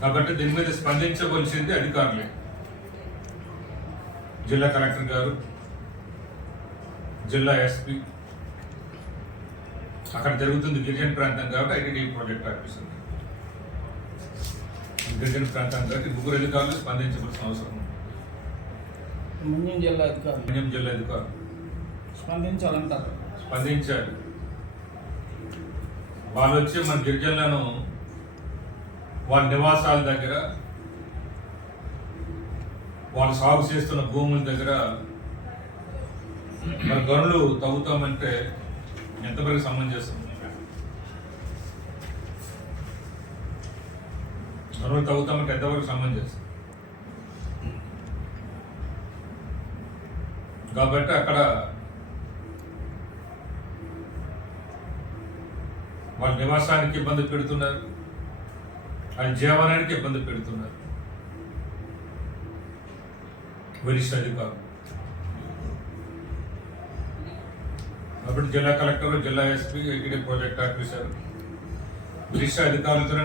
కాబట్టి దీని మీద స్పందించవలసింది అధికారులే. జిల్లా కలెక్టర్ గారు, జిల్లా ఎస్పీ, అక్కడ జరుగుతుంది గిరిజన ప్రాంతం కాబట్టి ఐటీడీ ప్రాజెక్ట్ ఆఫీసర్, గిరిజన ప్రాంతం కాబట్టి ముగ్గురు అధికారులు స్పందించవలసిన అవసరం ఉంది. మన్యం జిల్లా అధికారులు స్పందించాలంటారు. స్పందించాలి. వాళ్ళు వచ్చి మన గిరిజనులను వాళ్ళ నివాసాల దగ్గర, వాళ్ళు సాగు చేస్తున్న భూముల దగ్గర మన గనులు తవ్వుతామంటే ఎంతవరకు సమంజసం? గనులు తవ్వుతామంటే ఎంతవరకు సమంజసం? కాబట్టి అక్కడ వాళ్ళ నివాసానికి ఇబ్బంది పెడుతున్నారు, వాళ్ళ జీవనానికి ఇబ్బంది పెడుతున్నారు వరిష్ఠ అధికారులు. కాబట్టి జిల్లా కలెక్టర్, జిల్లా ఎస్పీ, ఐటీడీ ప్రాజెక్ట్ ఆఫీసర్ వరిష్ఠ అధికారులతోనే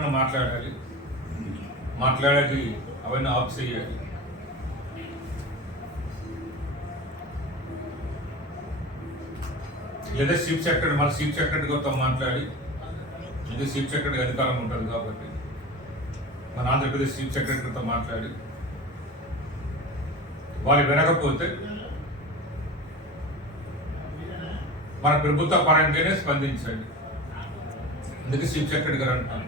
మాట్లాడాలి, అవన్నీ ఆఫ్ చేయాలి. లేదా చీఫ్ సెక్రటరీ, మన చీఫ్ సెక్రటరీ గారితో మాట్లాడి, ఇది చీఫ్ సెక్రటరీ అధికారం ఉంటుంది కాబట్టి మన ఆంధ్రప్రదేశ్ చీఫ్ సెక్రటరీతో మాట్లాడి, వాళ్ళు వినకపోతే మన ప్రభుత్వ పరంగానే స్పందించండి. అందుకే చీఫ్ సెక్రటరీ గారు అంటున్నాను,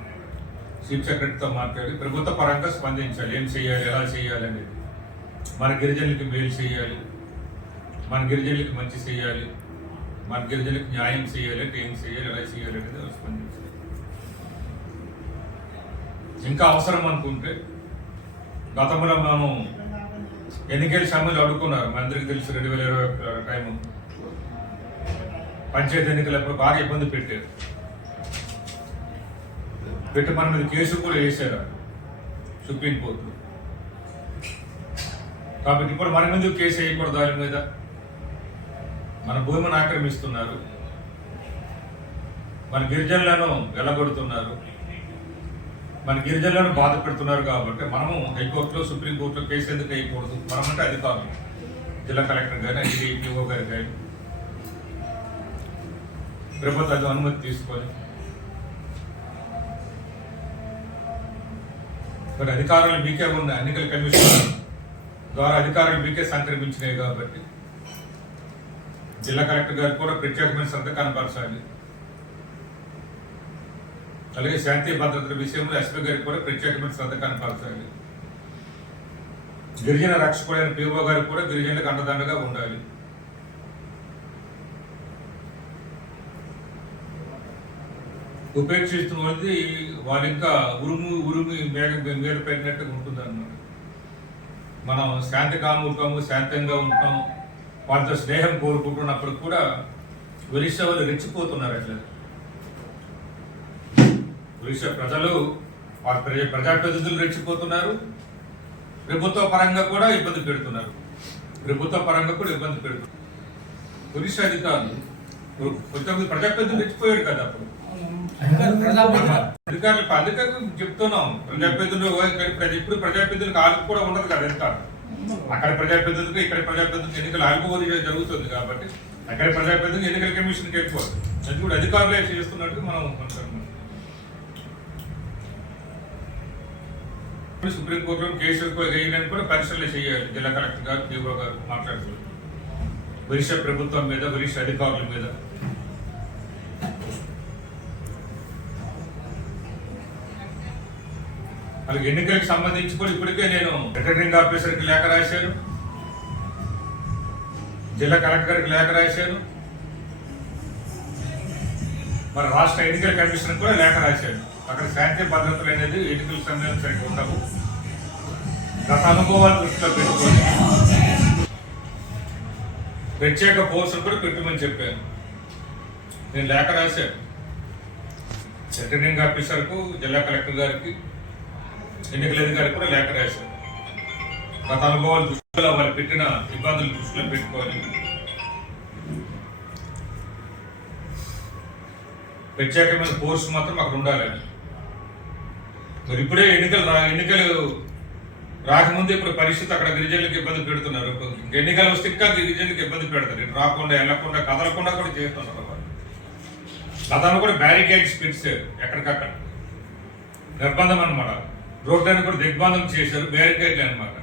చీఫ్ సెక్రటరీతో మాట్లాడి ప్రభుత్వ పరంగా స్పందించాలి. ఏం చేయాలి, ఎలా చేయాలి అనేది, మన గిరిజనులకి మేలు చేయాలి, మన గిరిజనులకి మంచి చేయాలి, మన గిరిజనులకు న్యాయం చేయాలి అంటే ఏం చేయాలి, ఎలా చేయాలి అనేది స్పందించాలి. ఇంకా అవసరం అనుకుంటే గతంలో మనం ఎన్నికల సమయంలో అడుగుకున్నారు, మన అందరికీ తెలుసు 2021 టైము పంచాయతీ ఎన్నికలప్పుడు బాగా ఇబ్బంది పెట్టారు, పెట్టి మన మీద కేసు కూడా వేశారు సుప్రీంకోర్టులో. కాబట్టి ఇప్పుడు మన మీద కేసు వేయకూడదు, దాని మీద మన భూమిని ఆక్రమిస్తున్నారు, మన గిరిజనులను వెళ్ళగొడుతున్నారు, మన గిరిజనులను బాధ పెడుతున్నారు. కాబట్టి మనము హైకోర్టులో, సుప్రీంకోర్టులో కేసు ఎందుకు వేయకూడదు? మనమంటే అధికారులు, జిల్లా కలెక్టర్ కానీ, ఐటీడీఓ గారు కానీ ప్రభుత్వ అనుమతి తీసుకొని మరి అధికారులు మీకే ఉన్న ఎన్నికల కమిషన్ ద్వారా అధికారులు మీకే సంక్రమించినాయి కాబట్టి జిల్లా కలెక్టర్ గారు కూడా ప్రత్యేకమైన శ్రద్ధ కనపరచాలి. అలాగే శాంతి భద్రతల విషయంలో ఎస్పీ గారికి కూడా ప్రత్యేకమైన శ్రద్ధ కనపరచాలి. గిరిజన రక్షకుడైన పీఓ గారికి కూడా గిరిజనులకు అండదండగా ఉండాలి. ఉపేక్షిస్తున్నది వాళ్ళు ఇంకా ఉరుమి మీద పెట్టినట్టుగా ఉంటుంది అన్నమాట. మనం శాంతికాముకము, శాంతంగా ఉంటాం, వాళ్ళతో స్నేహం కోరుకుంటున్నప్పుడు కూడా ఒరిస్సా వాళ్ళు రెచ్చిపోతున్నారు. అట్లా ఒరిస్సా ప్రజలు, వాళ్ళ ప్రజాప్రతినిధులు రెచ్చిపోతున్నారు, ప్రభుత్వ పరంగా కూడా ఇబ్బంది పెడుతున్నారు. ఒరిస్సా అధికారులు కొంతమంది ప్రజాప్రతినిధులు రెచ్చిపోయారు కదా అప్పుడు. అధికారులు అందుకే చెప్తున్నాం, ప్రజాప్రతినిధులు ఇప్పుడు ప్రజాప్రతినిధులకు ఆలకు కూడా ఉండదు కదా అధికారులు. అక్కడ ప్రజాప్రతినిధులకు, ఇక్కడ ప్రజాప్రతినిధులకు ఎన్నికలు ఆల్పోవది జరుగుతుంది కాబట్టి అక్కడ ప్రజాప్రతినిధులు ఎన్నికల కమిషన్కి వెళ్ళిపోవాలి. అది కూడా అధికారులే చేస్తున్నట్టు మనం అనుకుంటున్నాం. సుప్రీంకోర్టులో కేసులు వేయడానికి కూడా పరిశీలన చేయాలి. జిల్లా కలెక్టర్ గారు, డిఓ గారు మాట్లాడుతున్నారు ఒరిస్సా ప్రభుత్వం మీద, ఒరిస్సా అధికారుల మీద. అలాగే ఎన్నికలకు సంబంధించి కూడా ఇప్పటికే నేను రిటర్నింగ్ ఆఫీసర్కి లేఖ రాశాను, జిల్లా కలెక్టర్ గారికి లేఖ రాశాను, మరి రాష్ట్ర ఎన్నికల కమిషన్ కూడా లేఖ రాశాను. అక్కడ శాంతి భద్రతలు అనేది ఎన్నికల సమయంలో సరిగ్గా ఉండవు, గత అనుభవాలు దృష్టిలో పెట్టుకొని ప్రత్యేక ఫోర్సులు కూడా పెట్టమని చెప్పాను. నేను లేఖ రాశాను రిటర్నింగ్ ఆఫీసర్కు, జిల్లా కలెక్టర్ గారికి, ఎన్నికల అధికారికి కూడా లేఖ రాశారు. గత అనుభవాలు దృష్టిలో, వాళ్ళు పెట్టిన ఇబ్బందులు దృష్టిలో పెట్టుకొని ప్రత్యేకమైన ఫోర్స్ మాత్రం అక్కడ ఉండాలని మరి ఇప్పుడే ఎన్నికలు రాకముందు ఇప్పుడు పరిస్థితి అక్కడ గిరిజనులకు ఇబ్బంది పెడుతున్నారు. ఎన్నికలు వస్తే ఇంకా గిరిజనులకు ఇబ్బంది పెడతారు. ఇటు రాకుండా వెళ్ళకుండా కదలకుండా కూడా చేస్తున్నారు వాళ్ళు. గతంలో కూడా బ్యారికేడ్స్ పెట్టారు ఎక్కడికక్కడ, నిర్బంధం అనమాట. రోడ్లని కూడా దిగ్బంధం చేశారు, బ్యారికేడ్లు అనమాట.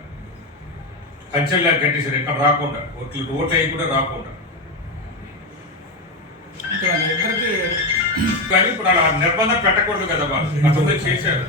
కంచెల్లా కట్టేశారు ఇక్కడ రాకుండా, ఓట్లు అయ్యి కూడా రాకుండా. ఇంకా ఇద్దరికి కానీ ఇప్పుడు అలా నిర్బంధం పెట్టకూడదు కదా వాళ్ళు, గతంలో చేశారు.